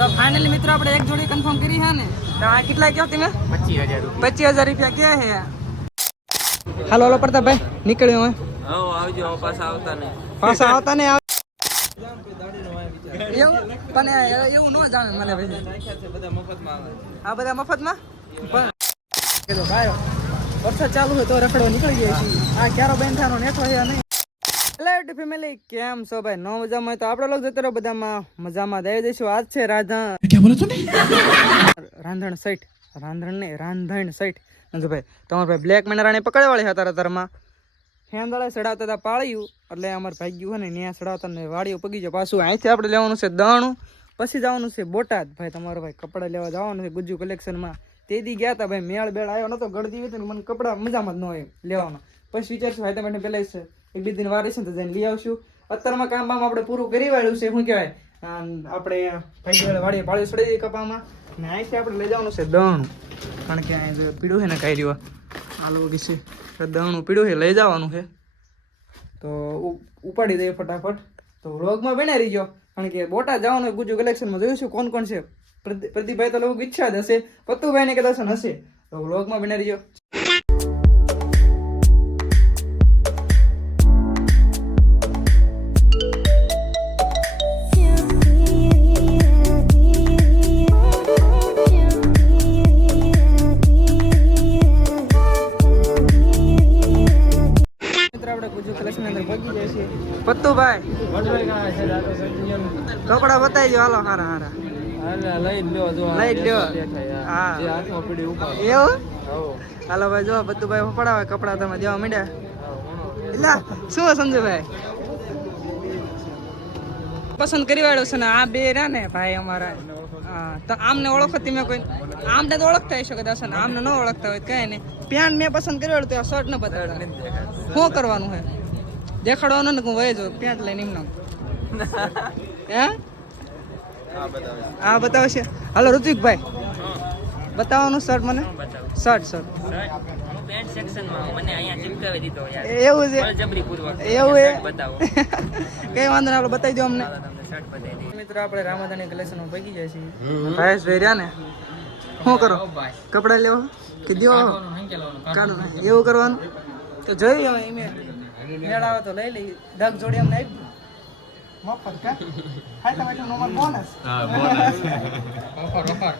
તો ફાઇનલી મિત્રો આપણે એક જોડી કન્ફર્મ કરી હે ને તો આ કેટલા કહો તમે 25000 રૂપિયા કે હે હાલો હાલો પ્રતાપભાઈ નીકળ્યો હવે આવજો પાછા આવતા ને એવું પણ એવું ન જાણે મને ભાઈ આ બધા મફતમાં પણ ભાઈ વરસાદ ચાલુ હોય તો રખડવા નીકળી જાય છે આ ક્યારો બેઠાનો નેઠો છે નહીં હેલો ફેમિલી કેમ છો ભાઈ નો મજામાં તો આપણે લોકો જતો રહો બધામાં મજામાં દઈ દઈશું આજ છે રાંધણ સાઈટ ભાઈ તમારા ભાઈ બ્લેક મેનરાને પકડવાળી હતા તારમાં હેંદળે ચડાવતા હતા પાળ્યું એટલે અમારે ભાગ્યું હોય ને ત્યાં ચડાવતા ને વાડીઓ પગી જાય પાછું અહીંથી આપણે લેવાનું છે દણું પછી જવાનું છે બોટાદ ભાઈ તમારો ભાઈ કપડાં લેવા જવાનું છે ગુજ્જુ કલેક્શનમાં તે દી ગયા હતા ભાઈ મેળ બેળ આવ્યો નતો ગળદી હતી ને મને કપડાં મજામાં જ ન હોય લેવાનો પછી વિચારશું ભાઈ તમે પહેલા છે એક બે દિન વાર છે ને તો જઈને લઈ આવશું અત્યારમાં કામ બામ આપણે પૂરું કરી વાળ્યું છે શું કહેવાય આપણે ભાઈ વાડીએ પાળ્યું ચડી કપામાં ને અહીંથી આપણે લઈ જવાનું છે દણું કારણ કે અહીં પીળું છે ને કાંઈ રહ્યું આ લોકો છે દણું પીળું છે લઈ જવાનું છે તો ઉપાડી દઈએ ફટાફટ તો વ્લોગમાં બનાવી ગયો કારણ કે બોટાદ જવાનું ગુજુ કલેક્શનમાં જોઈશું કોણ કોણ છે પ્રદીપભાઈ તો લોકો ઈચ્છા જ હશે પત્તુભાઈ ને કદાચ હશે તો વ્લોગમાં બનાવી ગયો પત્તુભાઈ કપડા બતાવી દો હાલો હારા લઈ લ્યો હા એવું હાલો ભાઈ જો પત્તુભાઈ પડાવે કપડા તમે દેવા માંડ્યા એટલે શું સંજયભાઈ પસંદ કરી વાળ્યો છે ને આ બે રહ્યા ને ભાઈ અમારા હા તો આમને ઓળખો તમે કોઈ આમને તો ઓળખતા હશો કદાચ ને આમને ન ઓળખતા હોય કઈ નહીં પેન્ટ મેં પસંદ કરી વાળ્યું તો શર્ટ ન બતાવતા શું કરવાનું હે દેખાડવાનું ને હું વહી જાઉં પેન્ટ લઈને એમને હે હા બતાવશે હાલો ઋતિકભાઈ બતાવવાનું શર્ટ મને શર્ટ એવું છે એવું એ કઈ વાંધો ના બતાવી દો અમને મિત્રો આપણે રામાદાની કલેક્શન પગી જાય છે ભાઈ રહ્યા ને શું કરો કપડા લેવા કે દેવો એવું કરવાનું તો જોઈએ હવે એમ મેળ આવે તો લઈ લઈ ડગ જોડી અમને આપી મફત કા હાય તમે નોર્મલ બોનસ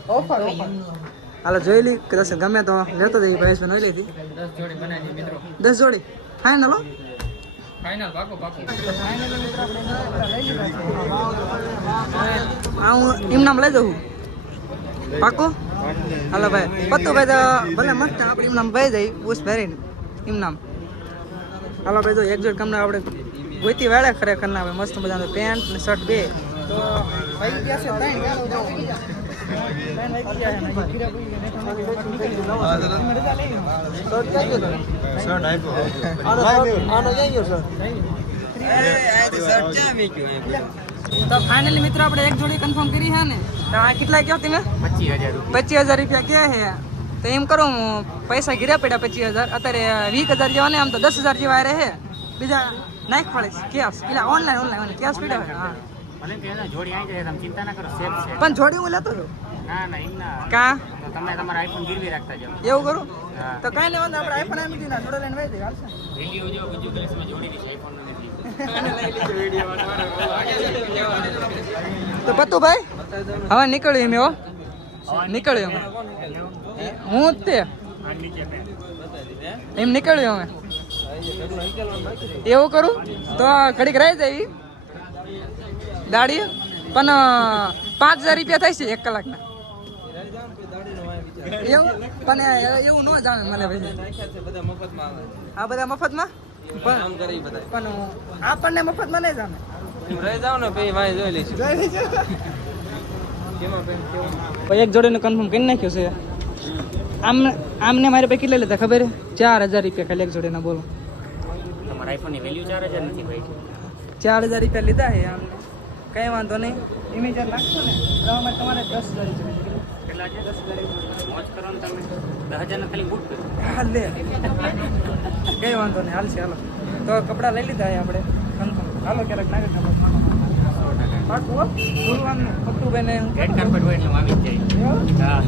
ઓફર હાલો જોઈ લી કદાચ ગમે તો લેતો જઈ ભાઈ લઈ લીધી 10 જોડી બનાવી મિત્રો 10 જોડી ફાઇનલ ફાઇનલ પાકો ફાઇનલ મિત્રો આપણે લઈ લીધા હું એમ નામ લઈ જઉં પાકો હાલો ભાઈ પત્તું ભાઈ તો ભલે મસ્ત આપણે એમ નામ ભાઈ જાય પૂછ ભરીને એમ નામ હાલો ભાઈ તો એક જોડ કમને આપણે ગોતી વાળે ખરેખર ના આવે મસ્ત મજાનો પેન્ટ ને શર્ટ બે તો ભાઈ ગયા છે તો ફાઇનલી મિત્રો આપણે એક જોડી કન્ફર્મ કરી હે ને તો આ કેટલા કહો તમે 25000 રૂપિયા કે હે તો એમ કરો પૈસા ગીર્યા પડ્યા 25000 અત્યારે 20000 જેવા ને આમ તો 10000 જેવા રહે બીજા નાખ પડે કેશ પેલા ઓનલાઈન કેશ પડ્યા હા મને કે જોડી આવી જાય તમે ચિંતા ના કરો સેફ છે પણ જોડી હું લેતો ના કા તમે તમારા આઈફોન ગીરવી રાખતા જાવ એવું કરું તો કાઈ લેવાનું આપણે આઈફોન આમી દીના જોડે લઈને વઈ દે હાલશે વિડિયો જો બીજું કલેક્શનમાં જોડી દીધી આઈફોન નો નથી લઈ લીધો વિડિયો તો પત્તુભાઈ હવે નીકળ્યો એમ એવો નીકળ્યો હું જ તે એમ નીકળ્યો અમે એવું કરું તો ઘડીક રહી જાય દાડી પણ 5000 રૂપિયા થાય છે 1 કલાકના એવું પણ એવું ન જાણે મને ભાઈ આ બધા મફતમાં પણ આપણને મફતમાં નહીં જાણે રહી જાવ ને ભાઈ ભાઈ જોઈ લઈશું એક જોડીનું કન્ફર્મ કરી નાખ્યું છે આમને મારે પૈકી કેટલા લેતા ખબર 4000 રૂપિયા ખાલી એક જોડીના બોલો તમારા આઈફોનની વેલ્યુ 4000 નથી ભાઈ 4000 રૂપિયા લીધા છે આમને કઈ વાંધો નહીં ઇમેજર નાખશો ને તો તમારે 10000 રૂપિયા કેટલા છે 10000 મોજ કરો ને તમે 10000 ખાલી બૂટ કરો હા લે કઈ વાંધો નહીં હાલશે હાલો તો કપડાં લઈ લીધા આપણે કન્ફર્મ હાલો ક્યારેક નાખે પાકું હો. ભૂલવાનું નહીં. પપ્પુભાઈને હું રેડ કાર્પેટ હોય એટલે આવી જ જાય.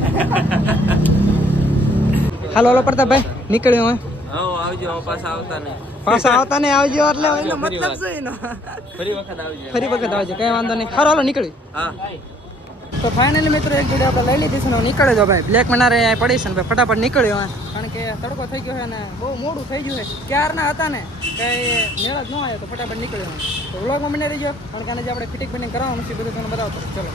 હાલો હાલો પ્રતાપભાઈ નીકળ્યો હવે હા આવજો પાછા આવતા ને. પાછા આવતા ને આવજો એટલે એનો મતલબ શું એનો ફરી વખત આવજો. ફરી વખત આવજો કઈ વાંધો નહીં હાલો હાલો નીકળી હા તો ફાઇનલી મિત્રો એક વિડીયો આપણે લઈ લીધી છે ને નીકળે જો ભાઈ બ્લેક મનારે અહીંયા પડી છે ને ભાઈ ફટાફટ નીકળ્યો હે કારણ કે તડકો થઈ ગયો છે ને બહુ મોડું થઈ ગયું છે ક્યારના હતા ને કઈ મેળ જ ન આવ્યો તો ફટાફટ નીકળ્યો તો વ્લોગમાં બની રહીજો કારણ કે આને જે આપણે ફિટિંગ બિટિંગ કરાવવાનું છે બધું તમને બતાવતો ચલો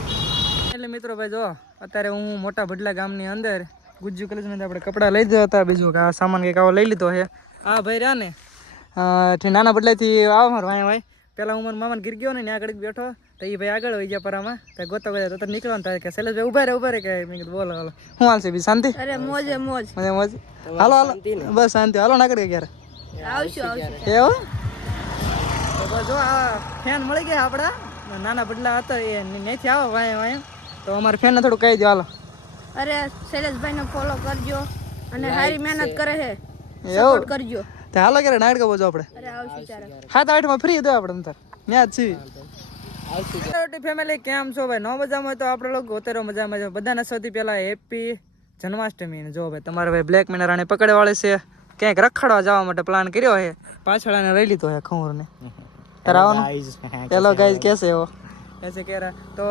એટલે મિત્રો ભાઈ જો અત્યારે હું મોટા ભડલા ગામની અંદર ગુજ્જુ કોલેજમાં આપણે કપડાં લઈ જતા હતા બીજું કે આ સામાન કંઈક આવો લઈ લીધો છે આ ભાઈ રહ્યા ને નાના બદલાથી આવો મારો ભાઈ પેલા હું મારા મામાને ગીર ગયો ને ત્યાં આગળ બેઠો તો એ ભાઈ આગળ હોય ગયા પરામાં તો ગોતો ગયા તો નીકળવાનું થાય કે શૈલેષભાઈ ઉભા રે કે મેં કીધું બોલો હાલો શું હાલ છે બી શાંતિ અરે મોજે મોજ મજા મોજ હાલો હાલો બસ શાંતિ હાલો ના કરી ક્યારે આવશું એવું તો બસ જો આ ફેન મળી ગયા આપણા નાના બદલા હતા એ ત્યાંથી આવો ભાઈ તો અમારે ફેનને થોડું કહી દો હાલો અરે શૈલેષભાઈ ને ફોલો કરજો અને સારી મહેનત કરે છે સપોર્ટ કરજો તો હાલો ક્યારે નાટક બોજો આપણે અરે આવશું ચારે 7-8 માં ફ્રી દો આપણે અંતર ત્યાં જ છીએ ફેમિલી કેમ છો ભાઈ નો મજામાં હોય તો આપણે લોકો અત્યારે મજામાં છે બધાને સૌથી પહેલા હેપી જન્માષ્ટમી જો ભાઈ તમારે ભાઈ બ્લેક મેના રાણી પકડવાળી છે ક્યાંક રખડવા જવા માટે પ્લાન કર્યો છે પાછળ આને લઈ લીધો છે ખમૂરને કરાવવાનું હેલો ગાઈઝ કેસે હો કેસે કહ રહા તો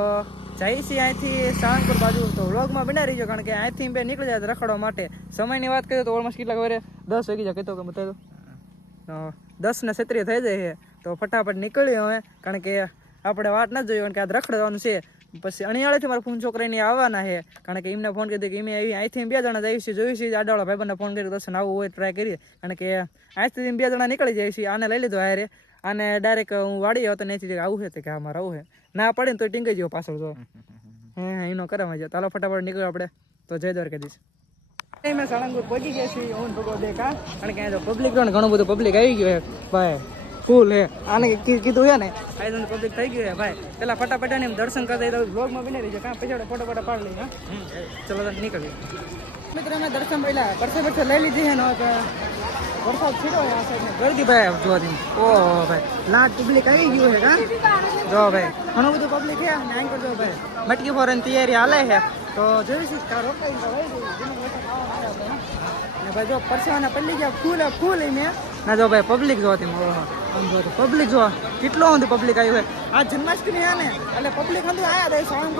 જઈ છીએ અહીંથી સાળંગપુર બાજુ તો વ્લોગમાં બનાવી રહીજો કારણ કે અહીંથી બે નીકળી જાય રખડવા માટે સમયની વાત કરીએ તો ઓલમોસ્ટ કેટલા ખબર 10 વાગી જાય કહેતો કે બતાવી દો 10:36 થઈ જાય છે તો ફટાફટ નીકળ્યો હવે કારણ કે આપણે વાત ન જોયું કારણ કે આ રખડવાનું છે પછી અણિયાળેથી મારા ફોન છોકરાને આવવાના છે કારણ કે એમને ફોન કરી દે કે એમ અહીંથી 2 જણા જઈએ છીએ જોયું છે આડાવાળા ભાઈબંધને ફોન કરી દર્શન આવું હોય ટ્રાય કરીએ કારણ કે અહીંથી 2 જણા નીકળી જાય છે આને લઈ લીધો હારે આને ડાયરેક્ટ હું વાડી આવતો નથી આવું છે કે અમારે આવું છે ના પડે ને તો ટીંગાઈ ગયો પાછળ જો એનો કરાવવા જાય ચાલો ફટાફટ નીકળ્યો આપણે તો જય દ્વારકાધીશ મેં સાળંગપુર પહોંચી ગયા છીએ ઓન ભગો દેખા કારણ કે અહીંયા પબ્લિક ને ઘણું બધું પબ્લિક આવી ગયું છે ભાઈ ફૂલ હે આને કીધું છે ને આ પબ્લિક થઈ ગયું છે ભાઈ પેલા ફટાફટ ને દર્શન કરતા તો બ્લોગમાં બની રહી છે કાં પછી આપણે ફોટો પાડ લઈએ હા ચલો તો નીકળીએ મિત્રો અમે દર્શન પહેલા પરસે લઈ લીધી છે ને વરસાદ છીડો આ સાઈડ ગરદી ભાઈ જોવાથી ઓહો ભાઈ લાટ પબ્લિક આવી ગયું છે કાં જો ભાઈ ઘણું બધું પબ્લિક છે ને આઈ કરજો ભાઈ મટકી ફોરન તૈયારી હાલે છે તો જોઈશું કાર રોકાઈ ભાઈ ભાઈ જો પરસેવાના પલ્લી ગયા ફૂલ મેં ના જો ભાઈ પબ્લિક જોવાથી આમ જો પબ્લિક જોવા કેટલો બધું પબ્લિક આવ્યું હોય આ જન્માષ્ટમી છે ને એટલે પબ્લિક બધું આયા દે સાઉન્ડ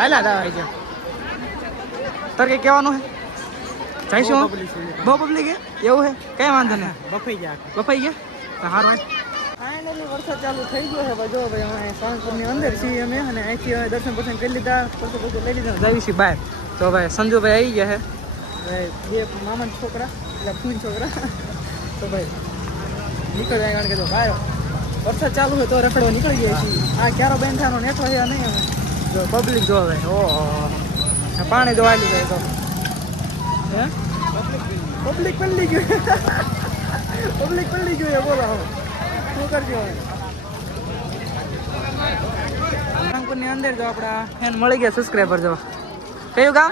હાલા આવી ગયા તાર કઈ કહેવાનું હે જઈશું બહુ પબ્લિક હે એવું હે કઈ વાંધો નહીં બફાઈ ગયા હાર ભાઈ ફાઇનલી વરસાદ ચાલુ થઈ ગયો છે ભાઈ જો ભાઈ અમે સાળંગપુરની અંદર છીએ અમે અને અહીંથી અમે દર્શન કરી લીધા પછી લઈ લીધા જઈએ છીએ બહાર તો ભાઈ સંજુભાઈ આવી ગયા છે બે મામા છોકરા એટલે ફૂલ છોકરા તો ભાઈ નીકળી જાય કારણ કે જો બહાર વરસાદ ચાલુ હોય તો રખડવા નીકળી જાય છીએ આ ક્યારો બેઠાનો નેટો છે નહીં અમે જો પબ્લિક જો ભાઈ ઓહો પાણી જો આવી જાય તો હે પબ્લિક પલડી ગયું પબ્લિક પલડી ગયું બોલો હવે શું કરજો સાળંગપુરની અંદર જો આપણા ફેન મળી ગયા સબસ્ક્રાઈબર જો કયું ગામ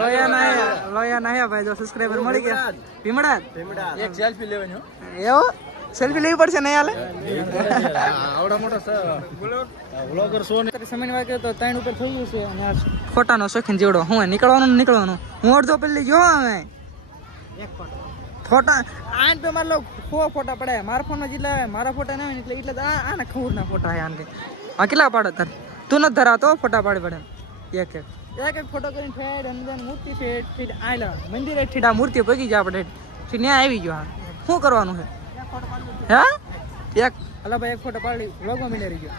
લોયા ના ભાઈ જો સબસ્ક્રાઈબર મળી ગયા ભીમડા એક સેલ્ફી લેવાની એવો સેલ્ફી લેવી પડશે નહીં હાલે આવડા મોટો વ્લોગર શો ને સમયની વાત કરીએ તો 3 ઉપર થઈ ગયું છે અને આ ફોટાનો શોખીન જેવડો હું નીકળવાનું હું અડધો પેલી ગયો હવે એક ફોટા આન પે માર લો ફોટા પડે મારા ફોન જેટલા મારા ફોટા ના હોય એટલે આના ખવરના ફોટા હે આન કે આ કેટલા પાડે તાર તું ન ધરાતો ફોટા પાડી પડે એક ફોટો કરીને ફેડ અંદર મૂર્તિ ફેડ આયલા મંદિરે ઠીડા મૂર્તિ પગી જાય આપણે ન્યા આવી ગયો શું કરવાનું છે હે એક અલા ભાઈ એક ફોટો પાડી વ્લોગમાં મિલી ગયો